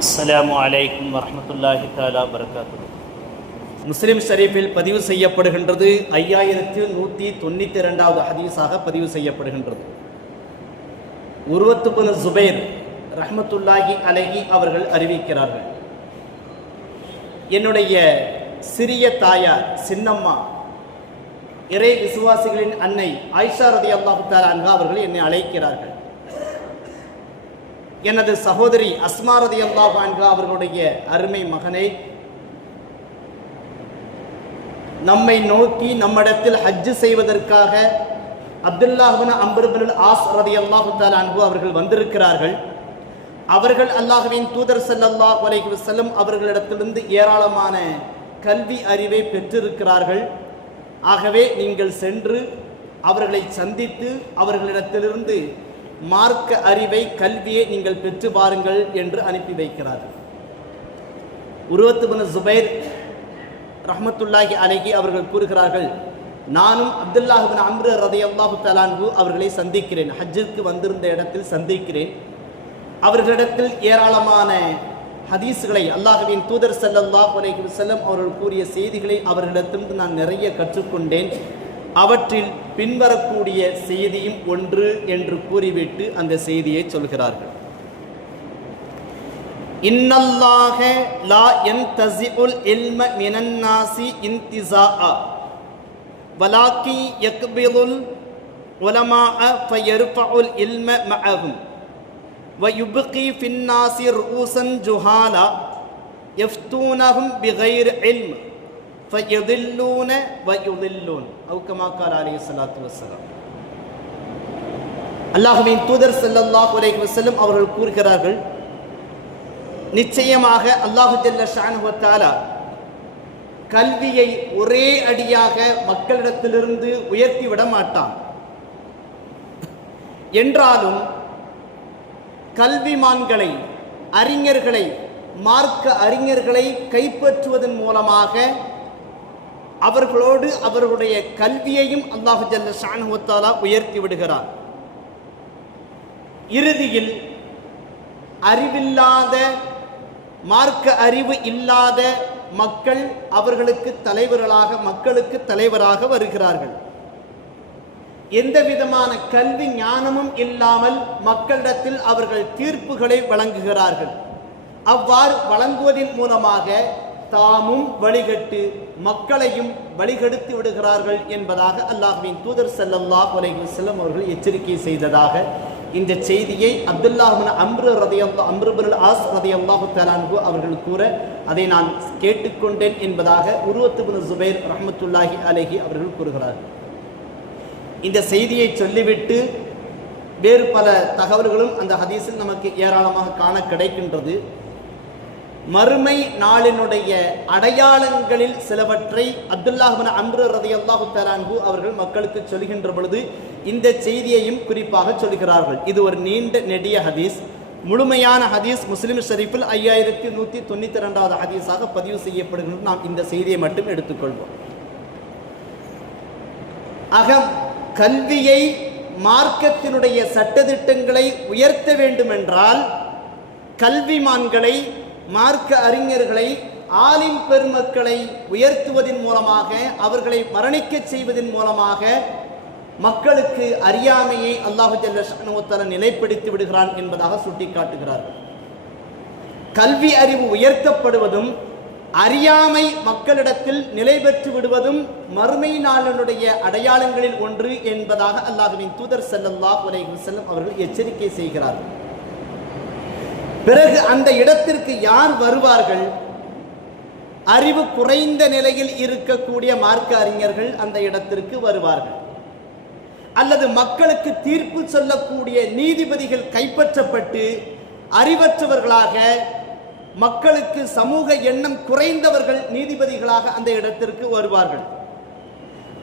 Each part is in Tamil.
அஸ்ஸலாமு அலைக்கும் வரஹ்மத்துல்லாஹி தஆலா வபரகாத்துஹு. முஸ்லிம் ஷரீஃபில் பதிவு செய்யப்படுகின்றது 5192வது ஹதீஸாக பதிவு செய்யப்படுகின்றது. உர்வத்து பின் ஜுபைர் ரஹ்மத்துல்லாஹி அலைஹி அவர்கள் அறிவிக்கிறார்கள், என்னுடைய சிறிய தாயார் சின்னம்மா இறை விசுவாசிகளின் அன்னை ஆயிஷா ரலியல்லாஹு தஆலா அன்ஹா அவர்கள் என்னை அழைக்கிறார்கள். எனது சகோதரி அஸ்மா ரலியல்லாஹு அன்ஹா அவர்களுடைய அருமை மகனை நம்மை நோக்கி நம்மிடத்தில் ஹஜ்ஜு செய்வதற்காக அப்துல்லாஹ் பின் அம்ர் பின் ஆஸ் ரலியல்லாஹு தஆலா அன்ஹு அவர்கள் வந்திருக்கிறார்கள். அவர்கள் அல்லாஹ்வின் தூதர் ஸல்லல்லாஹு அலைஹி வஸல்லம் அவர்களிடத்திலிருந்து ஏராளமான கல்வி அறிவை பெற்றிருக்கிறார்கள். ஆகவே நீங்கள் சென்று அவர்களை சந்தித்து அவர்களிடத்திலிருந்து மார்க்க அறிவை கல்வியை நீங்கள் பெற்று பாருங்கள் என்று அனுப்பி வைக்கிறார்கள். உர்வத்து பின் ஜுபைர் ரஹ்மத்துல்லாஹி அலைஹி அவர்கள் கூறுகிறார்கள், நானும் அப்துல்லாஹ் பின் அம்ர் ரலியல்லாஹு தஆலா அன்ஹு அவர்களை சந்திக்கிறேன், ஹஜ்ஜிற்கு வந்திருந்த இடத்தில் சந்திக்கிறேன். அவர்களிடத்தில் ஏராளமான ஹதீஸ்களை அல்லாஹ்வின் தூதர் ஸல்லல்லாஹு அலைஹி வஸல்லம் அவர்கள் கூறிய செய்திகளை அவர்களிடத்திலிருந்து நான் நிறைய கற்றுக்கொண்டேன். அவற்றில் பின்வரக்கூடிய செய்தியும் ஒன்று என்று கூறிவிட்டு அந்த செய்தியை சொல்கிறார்கள். இன்னல்லாஹ லா யன்தஸிஉல் இல்ம மினன் நாஸி இன்திஸாஅ வலாக்கி யக்பிதுல் உலமாஅ ஃபயர்ஃபஉல் இல்ம மஅஹும் வயுப்கி ஃபின் நாஸி ரூஸன் ஜுஹாலா யஃப்தூனஹும் பிகைர் இல்ம் ஃபயதில்லூன வயுதில்லூன் அவ் கமா கால அலைஹி ஸலாத்து வஸ்ஸலாம். அல்லாஹ்வின் தூதர் ஸல்லல்லாஹு அலைஹி வஸல்லம் அவர்கள் கூறுகிறார்கள், நிச்சயமாக அல்லாஹு ஜல்ல ஷானுஹு வ தஆலா கல்வியை ஒரே அடியாக மக்களிடத்திலிருந்து உயர்த்தி விட மாட்டான். என்றாலும் கல்விமான்களை, அறிஞர்களை, மார்க்க அறிஞர்களை கைப்பற்றுவதன் மூலமாக அவர்களோடு அவர்களுடைய கல்வியையும் அல்லாஹு ஜல்ல ஷானுஹு வ தஆலா உயர்த்தி விடுகிறார். இறுதியில் அறிவில்லாத, மார்க்க அறிவு இல்லாத மக்கள் அவர்களுக்கு தலைவர்களாக, மக்களுக்கு தலைவராக வருகிறார்கள். எந்த விதமான கல்வி ஞானமும் இல்லாமல் மக்களிடத்தில் அவர்கள் தீர்ப்புகளை வழங்குகிறார்கள். அவ்வாறு வழங்குவதன் மூலமாக தாமும் வழிகட்டு மக்களையும் வழிகெடுத்து விடுகிறார்கள் என்பதாக அல்லாஹ்வின் தூதர் ஸல்லல்லாஹு அலைஹி வஸல்லம் அவர்கள் எச்சரிக்கை செய்ததாக இந்த செய்தியை அப்துல்லாஹ் பின் அம்ர் பின் ஆஸ் ரலியல்லாஹு தஆலா அன்ஹு அவர்கள் கூற அதை நான் கேட்டுக்கொண்டேன் என்பதாக உர்வத்து பின் ஜுபைர் ரஹ்மத்துல்லாஹி அலைஹி அவர்கள் கூறுகிறார்கள். இந்த செய்தியை சொல்லிவிட்டு வேறு பல தகவல்களும் அந்த ஹதீஸில் நமக்கு ஏராளமாக காண கிடைக்கின்றது. மறுமை நாளினுடைய அடையாளங்களில் சிலவற்றை அப்துல்லாஹ் பின் அம்ர் ரலியல்லாஹு தஆலா அன்ஹு அவர்கள் மக்களுக்கு சொல்கின்ற பொழுது இந்த செய்தியையும் குறிப்பாக சொல்கிறார்கள். இது ஒரு நீண்ட நெடிய ஹதீஸ். முழுமையான ஹதீஸ் முஸ்லிம் ஷரீஃபில் 5192வது ஹதீஸாக பதிவு செய்யப்படுகின்றது. நாம் இந்த செய்தியை மட்டும் எடுத்துக்கொள்வோம். கல்வியை, மார்க்கத்தினுடைய சட்டதிட்டங்களை உயர்த்த வேண்டுமென்றால் கல்விமான்களை, மார்க்க அறிஞர்களை, ஆலிம் பெருமக்களை உயர்த்துவதன் மூலமாக, அவர்களை மரணிக்க செய்வதன் மூலமாக மக்களுக்கு அறியாமையை அல்லாஹு ஜல்ல ஷஅனுஹு வ தஆலா நிலைப்படுத்தி விடுகிறான் என்பதாக சுட்டிக்காட்டுகிறார்கள். கல்வி அறிவு உயர்த்தப்படுவதும் அறியாமை மக்களிடத்தில் நிலை பெற்று விடுவதும் மறுமை நாளினுடைய அடையாளங்களில் ஒன்று என்பதாக அல்லாஹ்வின் தூதர் ஸல்லல்லாஹு அலைஹி வஸல்லம் அவர்கள் எச்சரிக்கை செய்கிறார்கள். பிறகு அந்த இடத்திற்கு யார் வருவார்கள்? அறிவு குறைந்த நிலையில் இருக்கக்கூடிய மார்க்க அறிஞர்கள் அந்த இடத்திற்கு வருவார்கள். அல்லது மக்களுக்கு தீர்ப்பு சொல்லக்கூடிய நீதிபதிகள் கைப்பற்றப்பட்டு அறிவற்றவர்களாக, மக்களுக்கு சமூக எண்ணம் குறைந்தவர்கள் நீதிபதிகளாக அந்த இடத்திற்கு வருவார்கள்.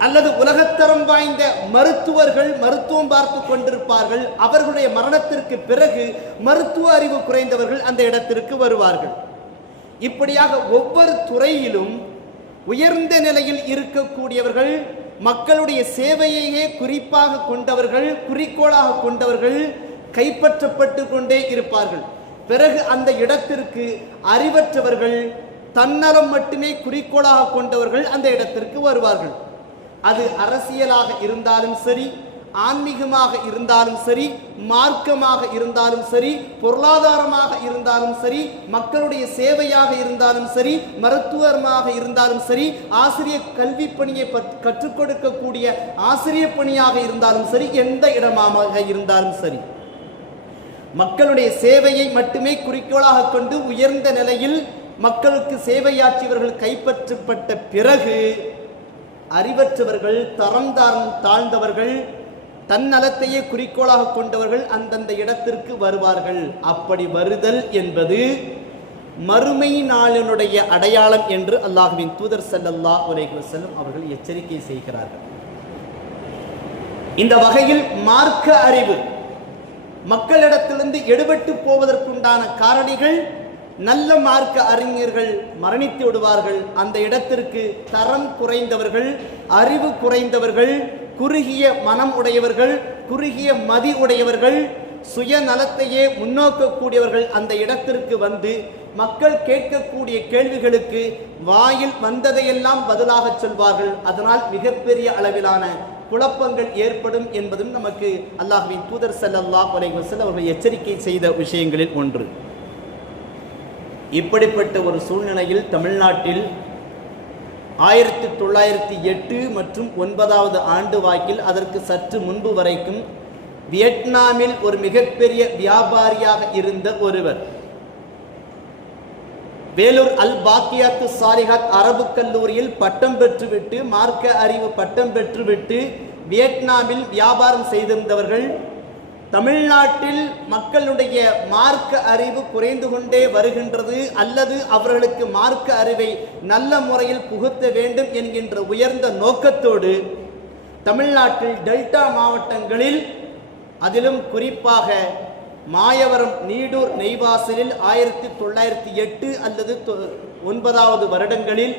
அல்லது உலகத்தரம் வாய்ந்த மருத்துவர்கள் மருத்துவம் பார்த்து கொண்டிருப்பார்கள். அவர்களுடைய மரணத்திற்கு பிறகு மருத்துவ அறிவு குறைந்தவர்கள் அந்த இடத்திற்கு வருவார்கள். இப்படியாக ஒவ்வொரு துறையிலும் உயர்ந்த நிலையில் இருக்கக்கூடியவர்கள், மக்களுடைய சேவையையே குறிப்பாக கொண்டவர்கள், குறிக்கோளாக கொண்டவர்கள் கைப்பற்றப்பட்டு கொண்டே இருப்பார்கள். பிறகு அந்த இடத்திற்கு அறிவற்றவர்கள், தன்னலம் மட்டுமே குறிக்கோளாக கொண்டவர்கள் அந்த இடத்திற்கு வருவார்கள். அது அரசியலாக இருந்தாலும் சரி, ஆன்மீகமாக இருந்தாலும் சரி, மார்க்கமாக இருந்தாலும் சரி, பொருளாதாரமாக இருந்தாலும் சரி, மக்களுடைய சேவையாக இருந்தாலும் சரி, மருத்துவமாக இருந்தாலும் சரி, ஆசிரியர் கல்வி பணியை கற்றுக் கொடுக்கக்கூடிய ஆசிரியர் பணியாக இருந்தாலும் சரி, எந்த இடமாக இருந்தாலும் சரி, மக்களுடைய சேவையை மட்டுமே குறிக்கோளாக கொண்டு உயர்ந்த நிலையில் மக்களுக்கு சேவையாற்றியவர்கள் கைப்பற்றப்பட்ட பிறகு அறிவற்றவர்கள், தரம் தாழ்ந்தவர்கள், தன்னலத்தையே குறிக்கோளாக கொண்டவர்கள் அந்தந்த இடத்திற்கு வருவார்கள். அப்படி வருதல் என்பது மறுமை நாளினுடைய அடையாளம் என்று அல்லாஹ்வின் தூதர் ஸல்லல்லாஹு அலைஹி வஸல்லம் அவர்கள் எச்சரிக்கை செய்கிறார்கள். இந்த வகையில் மார்க்க அறிவு மக்களிடத்திலிருந்து எடுபட்டு போவதற்குண்டான காரணிகள், நல்ல மார்க்க அறிஞர்கள் மரணித்து விடுவார்கள். அந்த இடத்திற்கு தரம் குறைந்தவர்கள், அறிவு குறைந்தவர்கள், குறுகிய மனம் உடையவர்கள், குறுகிய மதி உடையவர்கள், சுயநலத்தையே முன்னோக்கக்கூடியவர்கள் அந்த இடத்திற்கு வந்து மக்கள் கேட்கக்கூடிய கேள்விகளுக்கு வாயில் வந்ததையெல்லாம் பதிலாக சொல்வார்கள். அதனால் மிகப்பெரிய அளவிலான குழப்பங்கள் ஏற்படும் என்பதும் நமக்கு அல்லாஹ்வின் தூதர் ஸல்லல்லாஹு அலைஹி வஸல்லம் அவர்கள் எச்சரிக்கை செய்த விஷயங்களில் ஒன்று. இப்படிப்பட்ட ஒரு சூழ்நிலையில் தமிழ்நாட்டில் 1908 மற்றும் 9வது ஆண்டு வாக்கில், அதற்கு சற்று முன்பு வரைக்கும் வியட்நாமில் ஒரு மிகப்பெரிய வியாபாரியாக இருந்த ஒருவர், வேலூர் அல் பாக்கியாத்து சாலிஹாத் அரபு கல்லூரியில் பட்டம் பெற்றுவிட்டு, மார்க்க அறிவு பட்டம் பெற்றுவிட்டு வியட்நாமில் வியாபாரம் செய்திருந்தவர்கள், தமிழ்நாட்டில் மக்களுடைய மார்க்க அறிவு குறைந்து கொண்டே வருகின்றது, அல்லது அவர்களுக்கு மார்க்க அறிவை நல்ல முறையில் புகுத்த வேண்டும் என்கின்ற உயர்ந்த நோக்கத்தோடு தமிழ்நாட்டில் டெல்டா மாவட்டங்களில், அதிலும் குறிப்பாக மாயவரம், நீடூர், நெய்வாசலில் 1908 அல்லது 9வது வருடங்களில்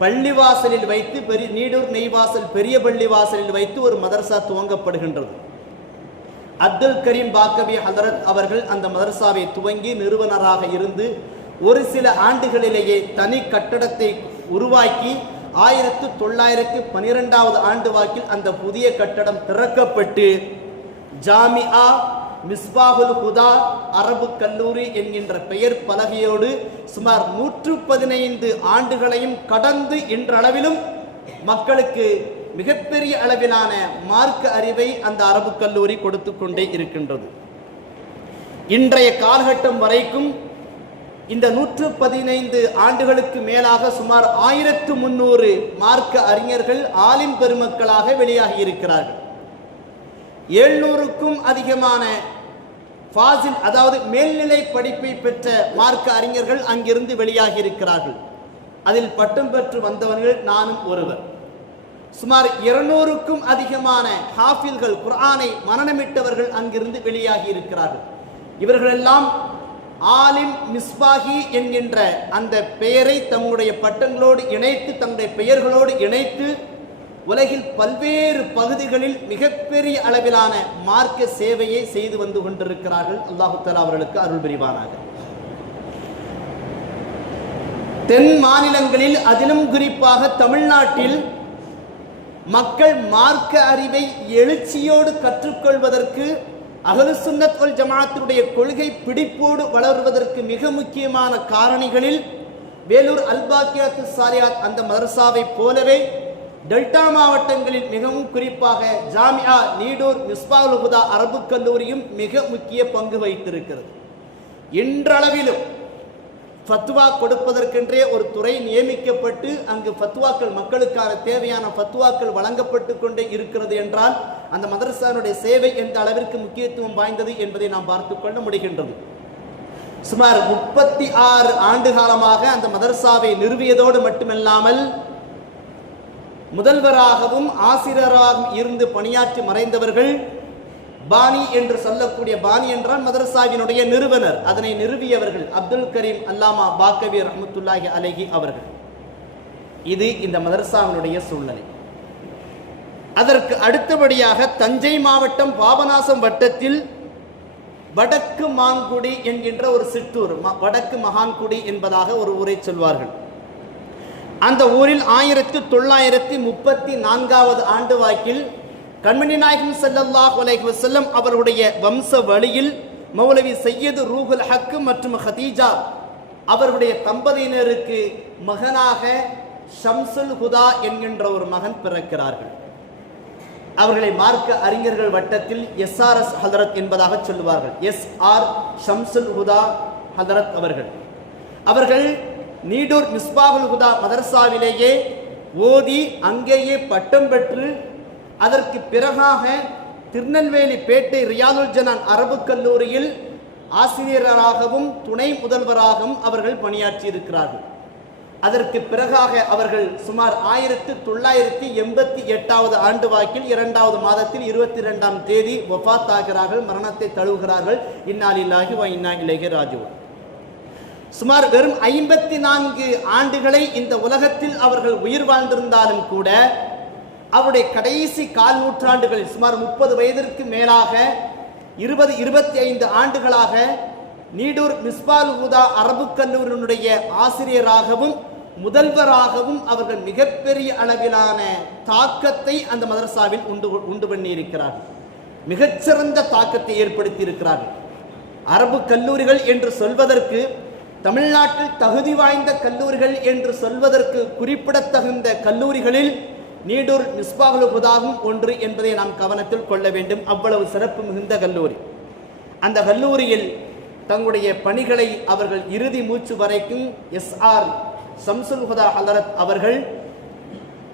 பள்ளிவாசலில் வைத்து, நீடூர் நெய்வாசல் பெரிய பள்ளிவாசலில் வைத்து ஒரு மதரசா துவங்கப்படுகின்றது. அப்துல் கரீம் பாக்கவி ஹதரத் அவர்கள் அந்த மதரசாவை துவங்கி நிறுவனராக இருந்து ஒரு சில ஆண்டுகளிலேயே தனி கட்டடத்தை உருவாக்கி 1912வது ஆண்டு வாக்கில் அந்த புதிய கட்டடம் திறக்கப்பட்டு ஜாமிஆ மிஸ்பாஹுல் ஹுதா அரபு கல்லூரி என்கின்ற பெயர் பலகையோடு சுமார் 115 ஆண்டுகளையும் கடந்து இன்றளவிலும் மக்களுக்கு மிகப்பெரிய அளவிலான மார்க்க அறிவை அந்த அரபு கல்லூரி கொடுத்து கொண்டே இருக்கின்றது. இன்றைய காலகட்டம் வரைக்கும் இந்த 115 ஆண்டுகளுக்கு மேலாக சுமார் 1300 மார்க்க அறிஞர்கள், ஆலிம் பெருமக்களாக வெளியாகி இருக்கிறார்கள். 700க்கும் அதிகமான ஃபாசில், அதாவது மேல்நிலை படிப்பை பெற்ற மார்க்க அறிஞர்கள் அங்கிருந்து வெளியாகி இருக்கிறார்கள். அதில் பட்டம் பெற்று வந்தவர்கள் நானும் ஒருவர். சுமார் 200க்கும் அதிகமான ஹாஃபில்கள், குர்ஆனை மனனமிட்டவர்கள் அங்கிருந்து வெளியாகி இருக்கிறார்கள். இவர்களெல்லாம் ஆலிம் மிஸ்பாஹி என்கின்ற அந்த பெயரை தங்களுடைய பட்டங்களோடு இணைத்து, தங்களுடைய பெயர்களோடு இணைத்து உலகில் பல்வேறு பகுதிகளில் மிகப்பெரிய அளவிலான மார்க்க சேவையை செய்து வந்து கொண்டிருக்கிறார்கள். அல்லாஹு தஆலா அவர்களுக்கு அருள் புரிவானாக. தென் மாநிலங்களில், அதிலும் குறிப்பாக தமிழ்நாட்டில் மக்கள் மார்க்க அறிவை எழுச்சியோடு கற்றுக்கொள்வதற்கு, அஹ்லு சுன்னத் வல் ஜமாஅத்தினுடைய கொள்கை பிடிப்போடு வளர்வதற்கு மிக முக்கியமான காரணிகளில் வேலூர் அல் பாக்கியாத்து சாலிஹாத் அந்த மதரசாவை போலவே டெல்டா மாவட்டங்களில் மிகவும் குறிப்பாக ஜாமிஆ, நீடூர், மிஸ்பாஹுல் ஹுதா அரபு கல்லூரியும் மிக முக்கிய பங்கு வைத்திருக்கிறது. இன்றளவிலும் ஃபத்வா கொடுப்பதற்கென்றே ஒரு துறை நியமிக்கப்பட்டு அங்கு ஃபத்வாக்கள், மக்களுக்கான தேவையான ஃபத்வாக்கள் வழங்கப்பட்டு கொண்டே இருக்கிறது என்றால் அந்த மதரசாவுடைய சேவை எந்த அளவிற்கு முக்கியத்துவம் வாய்ந்தது என்பதை நாம் பார்த்து கொள்ள முடிகின்றது. சுமார் 36 ஆண்டு காலமாக அந்த மதரசாவை நிறுவியதோடு மட்டுமல்லாமல் முதல்வராகவும் ஆசிரியராகவும் இருந்து பணியாற்றி மறைந்தவர்கள், பானி என்று சொல்லக்கூடிய, பானி என்றால் மதரசாவினுடைய நிறுவனர், அதனை நிறுவியவர்கள் அப்துல் கரீம் அல்லாமா பாக்கவி ரஹ்மத்துல்லாஹி அலைஹி அவர்கள். இது இந்த மதரசாவினுடைய சூழ்நிலை. அதற்கு அடுத்தபடியாக தஞ்சை மாவட்டம் பாபநாசம் வட்டத்தில் வடக்கு மாங்குடி என்கின்ற ஒரு சிற்றூர், வடக்கு மகான்குடி என்பதாக ஒரு ஊரை சொல்வார்கள். அந்த ஊரில் 1934 ஆண்டு வாக்கில் கண்மணி நாயகம் ஸல்லல்லாஹு அலைஹி வஸல்லம் அவருடைய வம்ச வழியில் மௌலவி சையது ரூஹுல் ஹக் மற்றும் ஹதீஜா அவருடைய தம்பதியினருக்கு மகனாக ஷம்சுல் ஹுதா என்கின்ற ஒரு மகன் பிறக்கிறார்கள். அவர்களை மார்க்க அறிஞர்கள் வட்டத்தில் SRS ஹதரத் என்பதாக சொல்லுவார்கள். SR ஷம்சுல் ஹுதா ஹதரத் அவர்கள் நீடூர் மிஸ்பாகுல் ஹுதா மதரசாவிலேயே ஓதி அங்கேயே பட்டம் பெற்று அதற்கு பிறகாக திருநெல்வேலி பேட்டை ரியாதுல் ஜனான் அரபு கல்லூரியில் ஆசிரியராகவும் துணை முதல்வராகவும் அவர்கள் பணியாற்றி இருக்கிறார்கள். அதற்கு பிறகாக அவர்கள் சுமார் 1988 ஆண்டு வாக்கில் 2வது மாதத்தில் 22ஆம் தேதி வஃபாத் ஆகிறார்கள், மரணத்தை தழுவுகிறார்கள். இன்னா லில்லாஹி வ இன்னா இலைஹி ராஜிஊன். சுமார் வெறும் 54 ஆண்டுகளை இந்த உலகத்தில் அவர்கள் உயிர் வாழ்ந்திருந்தாலும் கூட அவருடைய கடைசி கால் நூற்றாண்டுகளில் சுமார் 30 வயதிற்கு மேலாக 20-25 ஆண்டுகளாக நீடூர் மிஸ்பால் ஹுதா அரபு கல்லூரியினுடைய ஆசிரியராகவும் முதல்வராகவும் அவர்கள் மிகப்பெரிய அளவிலான தாக்கத்தை அந்த மதரசாவில் உண்டு பண்ணி இருக்கிறார்கள். மிகச்சிறந்த தாக்கத்தை ஏற்படுத்தி இருக்கிறார்கள். அரபு கல்லூரிகள் என்று சொல்வதற்கு, தமிழ்நாட்டில் தகுதி வாய்ந்த கல்லூரிகள் என்று சொல்வதற்கு குறிப்பிடத்தகுந்த கல்லூரிகளில் நீடூர் மிஸ்பாகுல் ஹுதாவும் ஒன்று என்பதை நாம் கவனத்தில் கொள்ள வேண்டும். அவ்வளவு சிறப்பு மிகுந்த கல்லூரி. அந்த கல்லூரியில் தங்களுடைய பணிகளை அவர்கள் இறுதி மூச்சு வரைக்கும் SR ஷம்சுல் ஹுதா ஹதரத் அவர்கள்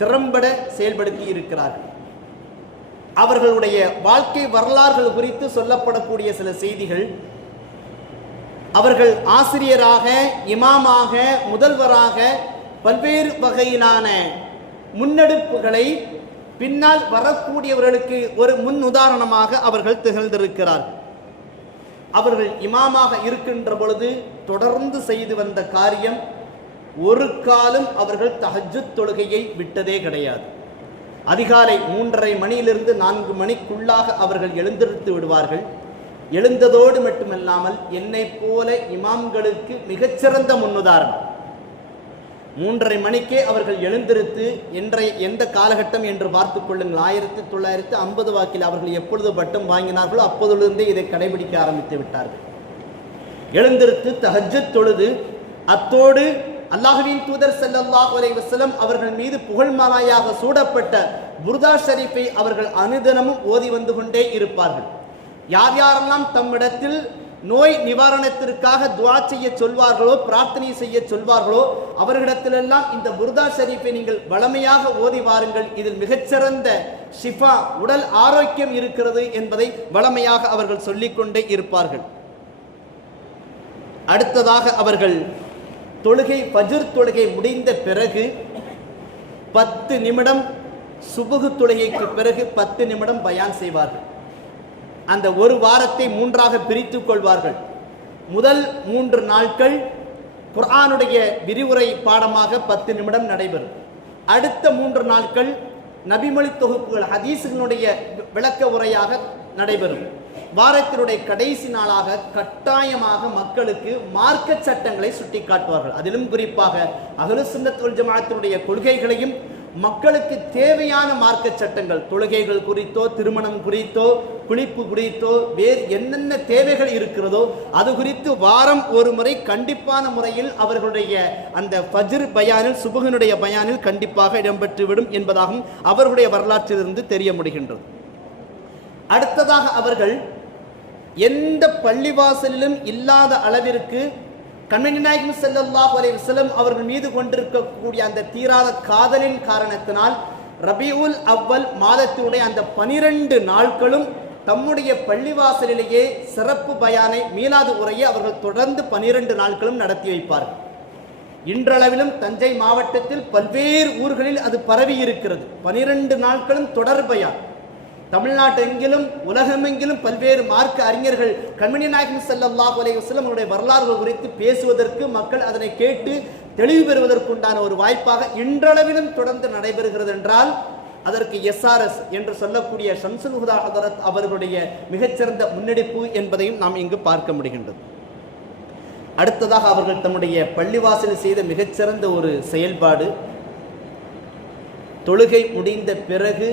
திறம்பட செயல்படுத்தி இருக்கிறார்கள். அவர்களுடைய வாழ்க்கை வரலாறுகள் குறித்து சொல்லப்படக்கூடிய சில செய்திகள், அவர்கள் ஆசிரியராக, இமாமாக, முதல்வராக பல்வேறு வகையிலான முன்னெடுப்புகளை பின்னால் வரக்கூடியவர்களுக்கு ஒரு முன் உதாரணமாக அவர்கள் திகழ்ந்திருக்கிறார்கள். அவர்கள் இமாமாக இருக்கின்ற பொழுது தொடர்ந்து செய்து வந்த காரியம், ஒரு காலம் அவர்கள் தஹஜ்ஜுத் தொழுகையை விட்டதே கிடையாது. அதிகாலை 3:30 மணியிலிருந்து 4 மணிக்குள்ளாக அவர்கள் எழுந்திருத்து விடுவார்கள். எழுந்ததோடு மட்டுமல்லாமல் என்னை போல இமாம்களுக்கு மிகச்சிறந்த முன்னுதாரணம். 3:30 மணிக்கே அவர்கள் எழுந்திருத்து, எந்த காலகட்டம் என்று பார்த்து கொள்ளுங்கள், 1950 வாக்கில் அவர்கள் எப்பொழுது பட்டம் வாங்கினார்களோ அப்போதிலிருந்தே இதை கடைபிடிக்க ஆரம்பித்து விட்டார்கள். எழுந்திருத்து தஹஜ்ஜுத் தொழுது, அத்தோடு அல்லாஹ்வின் தூதர் ஸல்லல்லாஹு அலைஹி வஸல்லம் அவர்கள் மீது புகழ்மாலையாக சூடப்பட்ட புர்தா ஷரீஃபை அவர்கள் அனுதினமும் ஓதி வந்து கொண்டே இருப்பார்கள். யார் யாரெல்லாம் தம்மிடத்தில் நோய் நிவாரணத்திற்காக துஆ செய்ய சொல்வார்களோ, பிரார்த்தனை செய்ய சொல்வார்களோ, அவர்களிடத்திலெல்லாம் இந்த புர்தா ஷரீஃபை நீங்கள் வளமையாக ஓதி வாருங்கள், இதில் மிகச்சிறந்த ஷிஃபா, உடல் ஆரோக்கியம் இருக்கிறது என்பதை வளமையாக அவர்கள் சொல்லிக்கொண்டே இருப்பார்கள். அடுத்ததாக அவர்கள் தொழுகை, ஃபஜ்ர் தொழுகை முடிந்த பிறகு 10 நிமிடம், சுபுகு தொழுகைக்கு பிறகு 10 நிமிடம் பயான் செய்வார்கள். அந்த ஒரு வாரத்தை 3ஆக பிரித்துக் கொள்வார்கள். முதல் 3 நாட்கள் குர்ஆனுடைய விரிவுரை பாடமாக 10 நிமிடம் நடைபெறும். அடுத்த 3 நாட்கள் நபிமொழி தொகுப்புகள், ஹதீஸினுடைய விளக்க உரையாக நடைபெறும். வாரத்தினுடைய கடைசி நாளாக கட்டாயமாக மக்களுக்கு மார்க்க சட்டங்களை சுட்டி காட்டுவார்கள். அதிலும் குறிப்பாக அஹ்லுஸ் சுன்னத் வல் ஜமாஅத்தினுடைய கொள்கைகளையும் மக்களுக்கு தேவையான மார்க்க சட்டங்கள், தொழுகைகள் குறித்தோ, திருமணம் குறித்தோ, குளிப்பு குறித்தோ, வேறு என்னென்ன தேவைகள் இருக்கிறதோ அது குறித்து வாரம் ஒரு முறை கண்டிப்பான முறையில் அவர்களுடைய அந்த ஃபஜ்ர் பயானில், சுபஹினுடைய பயானில் கண்டிப்பாக இடம்பெற்றுவிடும் என்பதாகவும் அவர்களுடைய வரலாற்றிலிருந்து தெரிய முடிகின்றது. அடுத்ததாக அவர்கள் எந்த பள்ளிவாசலிலும் இல்லாத அளவிற்கு கண்மணி நாயகம் ஸல்லல்லாஹு அலைஹி வஸல்லம் அவர்கள் மீது கொண்டிருக்கக்கூடிய அந்த தீராத காதலின் காரணத்தினால் ரபியுல் அவ்வல் மாதத்தினுடைய அந்த 12 நாட்களும் தம்முடைய பள்ளிவாசலிலேயே சிறப்பு பயானை, மீலாது உரையை அவர்கள் தொடர்ந்து 12 நாட்களும் நடத்தி வைப்பார்கள். இன்றளவிலும் தஞ்சை மாவட்டத்தில் பல்வேறு ஊர்களில் அது பரவி இருக்கிறது. 12 நாட்களும் தொடர் பயான். தமிழ்நாட்டெங்கிலும் உலகமெங்கிலும் பல்வேறு மார்க்க அறிஞர்கள் கண்மணி நாயகம் ஸல்லல்லாஹு அலைஹி வஸல்லம் அவருடைய வரலாறுகள் குறித்து பேசுவதற்கு, மக்கள் அதனை கேட்டு தெளிவு பெறுவதற்குண்டான ஒரு வாய்ப்பாக இன்றளவிலும் தொடர்ந்து நடைபெறுகிறது என்றால் அதற்கு SRS என்று சொல்லக்கூடிய ஷம்சுல் ஹுதா ஹதரத் அவர்களுடைய மிகச்சிறந்த முன்னெடுப்பு என்பதையும் நாம் இங்கு பார்க்க முடிகின்றது. அடுத்ததாக அவர்கள் தம்முடைய பள்ளிவாசலில் செய்த மிகச்சிறந்த ஒரு செயல்பாடு, தொழுகை முடிந்த பிறகு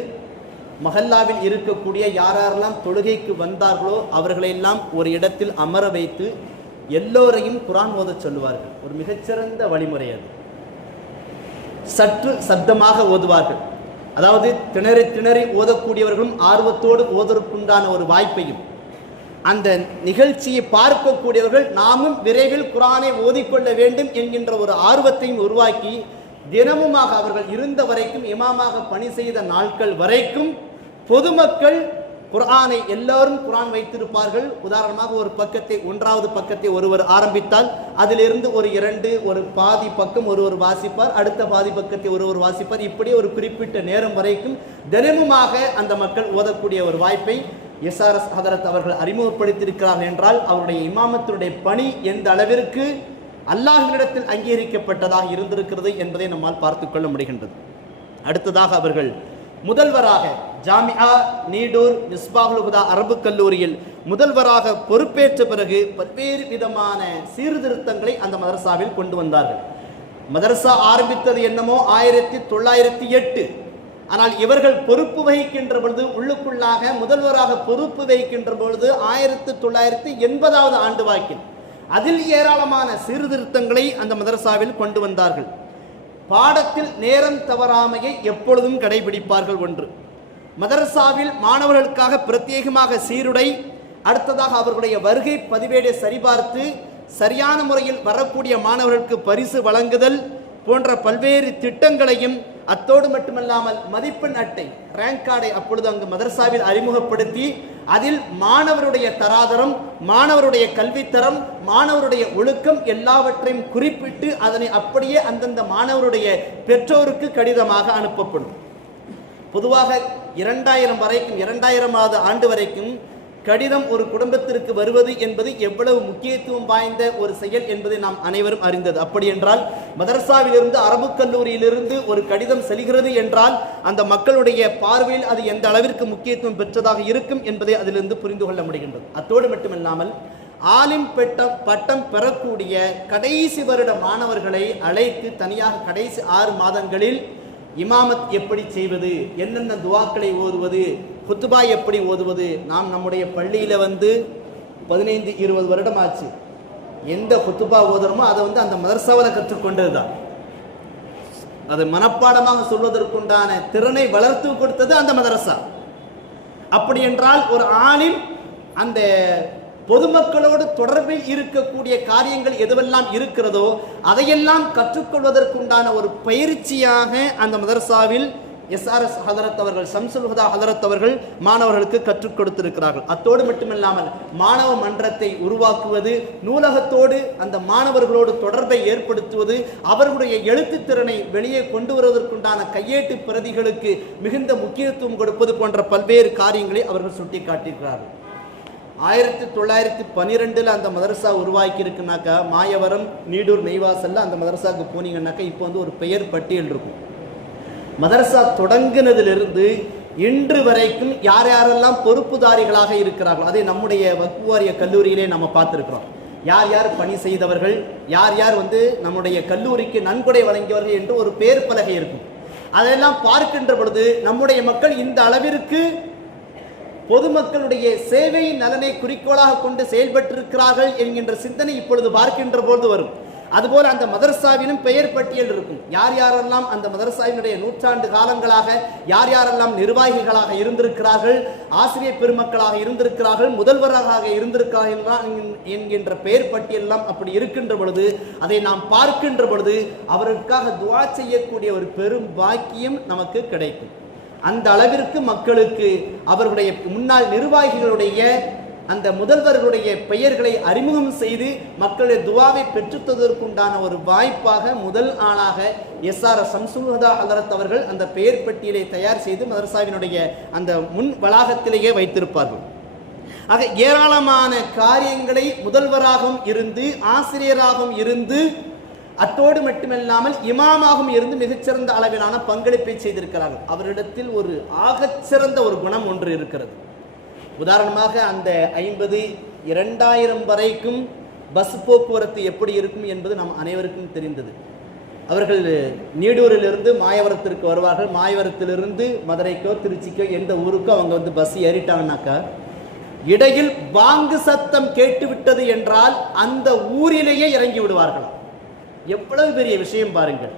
மஹல்லாவில் இருக்கக்கூடிய யாரெல்லாம் தொழுகைக்கு வந்தார்களோ அவர்களெல்லாம் ஒரு இடத்தில் அமர வைத்து எல்லோரையும் குர்ஆன் ஓதச் சொல்லுவார்கள். ஒரு மிகச்சிறந்த வழிமுறை அது. சற்று சப்தமாக ஓதுவார்கள். அதாவது திணறி திணறி ஓதக்கூடியவர்களும் ஆர்வத்தோடு ஓதற்குண்டான ஒரு வாய்ப்பையும், அந்த நிகழ்ச்சியை பார்க்கக்கூடியவர்கள் நாமும் விரைவில் குர்ஆனை ஓதிக்கொள்ள வேண்டும் என்கின்ற ஒரு ஆர்வத்தையும் உருவாக்கி தினமுமாக அவர்கள் இருந்த வரைக்கும், இமாமாக பணி செய்த நாட்கள் வரைக்கும் பொதுமக்கள் குர்ஆனை எல்லாரும் குர்ஆன் வைத்திருப்பார்கள். உதாரணமாக ஒரு பக்கத்தை, 1வது பக்கத்தை ஒருவர் ஆரம்பித்தால் அதிலிருந்து ஒரு 2 ஒரு பாதி பக்கம் ஒருவர் வாசிப்பார், அடுத்த பாதி பக்கத்தை ஒருவர் வாசிப்பார். இப்படி ஒரு குறிப்பிட்ட நேரம் வரைக்கும் தினமுமாக அந்த மக்கள் ஓதக்கூடிய ஒரு வாய்ப்பை SRS ஹதரத் அவர்கள் அறிமுகப்படுத்தியிருக்கிறார்கள் என்றால் அவருடைய இமாமத்தினுடைய பணி எந்த அளவிற்கு அல்லாஹ்விடத்தில் அங்கீகரிக்கப்பட்டதாக இருந்திருக்கிறது என்பதை நம்மால் பார்த்து கொள்ள முடிகின்றது. அடுத்ததாக அவர்கள் முதல்வராக ஜாமியா நீடூர் மிஸ்பாஹுல் ஹுதா அரபு கல்லூரியில் முதல்வராக பொறுப்பேற்ற பிறகு பல்வேறு விதமான சீர்திருத்தங்களை அந்த மதரசாவில் கொண்டு வந்தார்கள். மதரசா ஆரம்பித்தது என்னமோ 1908. ஆனால் இவர்கள் பொறுப்பு வகிக்கின்ற பொழுது, உள்ளுக்குள்ளாக முதல்வராக பொறுப்பு வகிக்கின்ற பொழுது 1980வது ஆண்டு வாக்கில் அதில் ஏராளமான சீர்திருத்தங்களை அந்த மதரசாவில் கொண்டு வந்தார்கள். பாடத்தில் நேரம் தவறாமையை எப்பொழுதும் கடைபிடிப்பார்கள். ஒன்று, மதரசாவில் மாணவர்களுக்காக பிரத்யேகமாக சீருடை, அடுத்ததாக அவர்களுடைய வருகை பதிவேடை சரிபார்த்து சரியான முறையில் வரக்கூடிய மாணவர்களுக்கு பரிசு வழங்குதல் போன்ற பல்வேறு திட்டங்களையும், அத்தோடு மட்டுமல்லாமல் மதிப்பெண் அட்டை, ரேங்க் கார்டை அப்பொழுது அங்கு மதரசாவில் அறிமுகப்படுத்தி அதில் மாணவருடைய தராதரம், மாணவருடைய கல்வித்தரம், மாணவருடைய ஒழுக்கம் எல்லாவற்றையும் குறிப்பிட்டு அதனை அப்படியே அந்தந்த மாணவருடைய பெற்றோருக்கு கடிதமாக அனுப்பப்படும். பொதுவாக 2000வது ஆண்டு வரைக்கும் கடிதம் ஒரு குடும்பத்திற்கு வருவது என்பது எவ்வளவு முக்கியத்துவம் வாய்ந்த ஒரு செயல் என்பதை நாம் அனைவரும் அறிந்தது. அப்படி என்றால் மதரசாவிலிருந்து அரபு கல்லூரியிலிருந்து ஒரு கடிதம் செல்கிறது என்றால் அந்த மக்களுடைய பார்வையில் அது எந்த அளவிற்கு முக்கியத்துவம் பெற்றதாக இருக்கும் என்பதை அதிலிருந்து புரிந்து கொள்ள முடிகின்றது. அத்தோடு மட்டுமில்லாமல் ஆலிம் பட்டம் பெறக்கூடிய கடைசி வருட மாணவர்களை அழைத்து தனியாக கடைசி 6 மாதங்களில் இமாமத் எப்படி செய்வது, என்னென்ன துவாக்களை ஓதுவது, குத்துபா எப்படி ஓதுவது. நாம் நம்முடைய பள்ளியில் 15-20 வருடம் ஆச்சு. எந்த குத்துபா ஓதுறோமோ அதை அந்த மதரசாவில் கற்றுக்கொண்டது தான். அதை மனப்பாடமாக சொல்வதற்குண்டான திறனை வளர்த்து கொடுத்தது அந்த மதரசா. அப்படி என்றால் ஒரு ஆலிம் அந்த பொதுமக்களோடு தொடர்பில் இருக்கக்கூடிய காரியங்கள் எதுவெல்லாம் இருக்கிறதோ அதையெல்லாம் கற்றுக்கொள்வதற்குண்டான ஒரு பயிற்சியாக அந்த மதரசாவில் SRS ஹதரத் அவர்கள், ஷம்சுல் ஹுதா ஹதரத் அவர்கள் மாணவர்களுக்கு கற்றுக் கொடுத்திருக்கிறார்கள். அத்தோடு மட்டுமில்லாமல் மாணவ மன்றத்தை உருவாக்குவது, நூலகத்தோடு அந்த மாணவர்களோடு தொடர்பை ஏற்படுத்துவது, அவர்களுடைய எழுத்து திறனை வெளியே கொண்டு வருவதற்குண்டான கையேட்டு பிரதிகளுக்கு மிகுந்த முக்கியத்துவம் கொடுப்பது போன்ற பல்வேறு காரியங்களை அவர்கள் சுட்டிக்காட்டியிருக்கிறார்கள். 1912 அந்த மதரசா உருவாக்கி இருக்குனாக்கா, மாயவரம் நீடூர் நெய்வாசல்ல அந்த மதரசாவுக்கு போனீங்கன்னாக்கா இப்போ ஒரு பெயர் பட்டியல் இருக்கும். மதரசா தொடங்கினதிலிருந்து இன்று வரைக்கும் யார் யாரெல்லாம் பொறுப்புதாரிகளாக இருக்கிறார்கள் அதை நம்முடைய வக்ஃப் வாரிய கல்லூரியிலே நம்ம பார்த்துருக்கிறோம். யார் யார் பணி செய்தவர்கள், யார் யார் நம்முடைய கல்லூரிக்கு நன்கொடை வழங்கியவர்கள் என்று ஒரு பேர் பலகை இருக்கும். அதெல்லாம் பார்க்கின்ற பொழுது நம்முடைய மக்கள் இந்த அளவிற்கு பொதுமக்களுடைய சேவை நலனை குறிக்கோளாக கொண்டு செயல்பட்டிருக்கிறார்கள் என்கின்ற சிந்தனை இப்பொழுது பார்க்கின்ற போது வரும். அதுபோல அந்த மதரசாவிலும் பெயர் பட்டியல் இருக்கும். யார் யாரெல்லாம் அந்த மதரசாவினுடைய 100 ஆண்டு காலங்களாக யார் யாரெல்லாம் நிர்வாகிகளாக இருந்திருக்கிறார்கள், ஆசிரியர் பெருமக்களாக இருந்திருக்கிறார்கள், முதல்வராக இருந்திருக்கிறார்கள் என்கின்ற பெயர் பட்டியெல்லாம் அப்படி இருக்கின்ற பொழுது அதை நாம் பார்க்கின்ற பொழுது அவர்களுக்காக துஆ செய்யக்கூடிய ஒரு பெரும் பாக்கியம் நமக்கு கிடைக்கும். அந்த அளவிற்கு மக்களுக்கு அவர்களுடைய முன்னாள் நிர்வாகிகளுடைய அந்த முதல்வர்களுடைய பெயர்களை அறிமுகம் செய்து மக்களுடைய துவாவை பெற்றுத்ததற்குண்டான ஒரு வாய்ப்பாக முதல் ஆளாக SRS ஷம்சுல் ஹுதா ஹதரத் அவர்கள் அந்த பெயர் பட்டியலை தயார் செய்து மதரசாவினுடைய அந்த முன் வளாகத்திலேயே வைத்திருப்பார்கள். ஆக ஏராளமான காரியங்களை முதல்வராகவும் இருந்து ஆசிரியராகவும் இருந்து அத்தோடு மட்டுமல்லாமல் இமாமாகவும் இருந்து மிகச்சிறந்த அளவிலான பங்களிப்பை செய்திருக்கிறார்கள். அவரிடத்தில் ஒரு ஆகச்சிறந்த ஒரு குணம் ஒன்று இருக்கிறது. உதாரணமாக அந்த 50, 2000 வரைக்கும் பஸ் போக்குவரத்து எப்படி இருக்கும் என்பது நம் அனைவருக்கும் தெரிந்தது. அவர்கள் நீடூரிலிருந்து மாயவரத்திற்கு வருவார்கள். மாயவரத்திலிருந்து மதுரைக்கோ திருச்சிக்கோ எந்த ஊருக்கோ அவங்க வந்து பஸ் ஏறிட்டாங்கனாக்கா இடையில் பாங்கு சத்தம் கேட்டுவிட்டது என்றால் அந்த ஊரிலேயே இறங்கி விடுவார்களாம். எவ்வளவு பெரிய விஷயம் பாருங்கள்.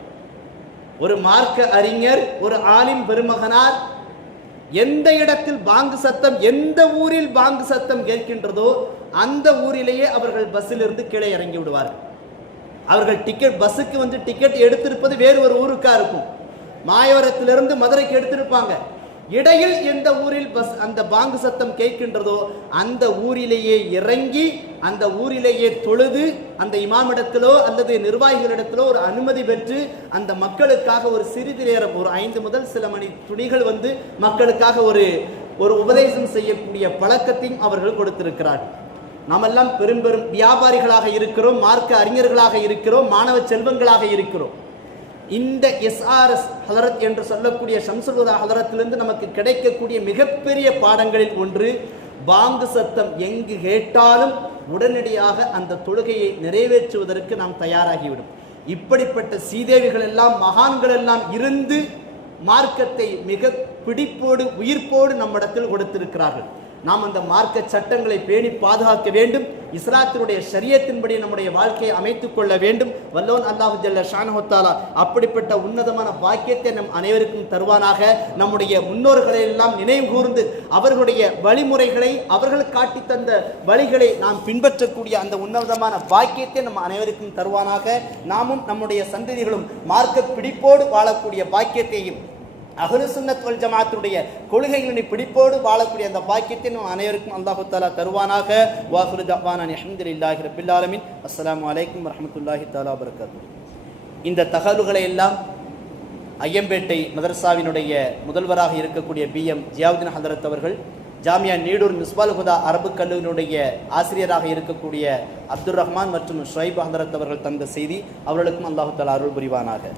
ஒரு மார்க்க அறிஞர், ஒரு ஆலிம் பெருமகனார் எந்த இடத்தில் பாங்கு சத்தம், எந்த ஊரில் பாங்கு சத்தம் கேட்கின்றதோ அந்த ஊரிலேயே அவர்கள் பஸ்ஸிலிருந்து கீழே இறங்கி விடுவார்கள். அவர்கள் பஸ்ஸுக்கு வந்து டிக்கெட் எடுத்திருப்பது வேறு ஒரு ஊருக்கா இருக்கும். மாயவரத்திலிருந்து மதுரைக்கு எடுத்திருப்பாங்க. இடையில் எந்த ஊரில் அந்த பாங்கு சத்தம் கேட்கின்றதோ அந்த ஊரிலேயே இறங்கி அந்த ஊரிலேயே தொழுது அந்த இமாமிடத்திலோ அல்லது நிர்வாகிகளிடத்திலோ ஒரு அனுமதி பெற்று அந்த மக்களுக்காக ஒரு சிறிது நேரம், ஒரு 5 முதல் சில மணி துணிகள் வந்து மக்களுக்காக ஒரு உபதேசம் செய்யக்கூடிய பழக்கத்தையும் அவர்கள் கொடுத்திருக்கிறார்கள். நாமெல்லாம் பெரும் பெரும் வியாபாரிகளாக இருக்கிறோம், மார்க்க அறிஞர்களாக இருக்கிறோம், மாணவ செல்வங்களாக இருக்கிறோம். இந்த எஸ்ஆர்எஸ் ஹலரத் என்று சொல்லக்கூடிய ஷம்சுல் ஹுதா ஹலரத்திலிருந்து நமக்கு கிடைக்கக்கூடிய மிகப்பெரிய பாடங்களில் ஒன்று, பாங்கு சத்தம் எங்கு கேட்டாலும் உடனடியாக அந்த தொழுகையை நிறைவேற்றுவதற்கு நாம் தயாராகிவிடும். இப்படிப்பட்ட சீதேவிகள் எல்லாம், மகான்கள் எல்லாம் இருந்து மார்க்கத்தை மிக பிடிப்போடு உயிர்ப்போடு நம்மிடத்தில் கொடுத்திருக்கிறார்கள். நாம் அந்த மார்க்க சட்டங்களை பேணி பாதுகாக்க வேண்டும். இஸ்லாத்தினுடைய ஷரியத்தின்படி நம்முடைய வாழ்க்கையை அமைத்துக் கொள்ள வேண்டும். வல்லோன் அல்லாஹு ஜல்ல ஷானஹு தஆலா அப்படிப்பட்ட உன்னதமான பாக்கியத்தை நம் அனைவருக்கும் தருவானாக. நம்முடைய முன்னோர்களை எல்லாம் நினைவு கூர்ந்து அவர்களுடைய வழிமுறைகளை, அவர்கள் காட்டி தந்த வழிகளை நாம் பின்பற்றக்கூடிய அந்த உன்னதமான பாக்கியத்தை நம் அனைவருக்கும் தருவானாக. நாமும் நம்முடைய சந்ததிகளும் மார்க்க பிடிப்போடு வாழக்கூடிய பாக்கியத்தையும், அஹ்லு சுன்னத் வல் ஜமாஅத்துடைய கொள்கைகளை பிடிப்போடு வாழக்கூடிய அந்த பாக்கியத்தை நம் அனைவருக்கும் அல்லாஹு தஆலா தருவானாக. வாஹிரு தஅவானா அல்ஹம்துலில்லாஹி ரப்பில் ஆலமீன். அஸ்ஸலாமு அலைக்கும் வரஹ்மத்துல்லாஹி தஆலா வபரகாத்துஹு. இந்த தகவல்களை எல்லாம் ஐயம்பேட்டை மதரசாவினுடைய முதல்வராக இருக்கக்கூடிய BM ஜியாவுதீன் ஹதரத் அவர்கள், ஜாமியா நீடூர் மிஸ்பால் ஹுதா அரபு கல்லூரியினுடைய ஆசிரியராக இருக்கக்கூடிய அப்துல் ரஹ்மான் மற்றும் ஷுவைப் ஹதரத் அவர்கள் தந்த செய்தி, அவர்களுக்கும் அல்லாஹு தஆலா அருள் புரிவானாக.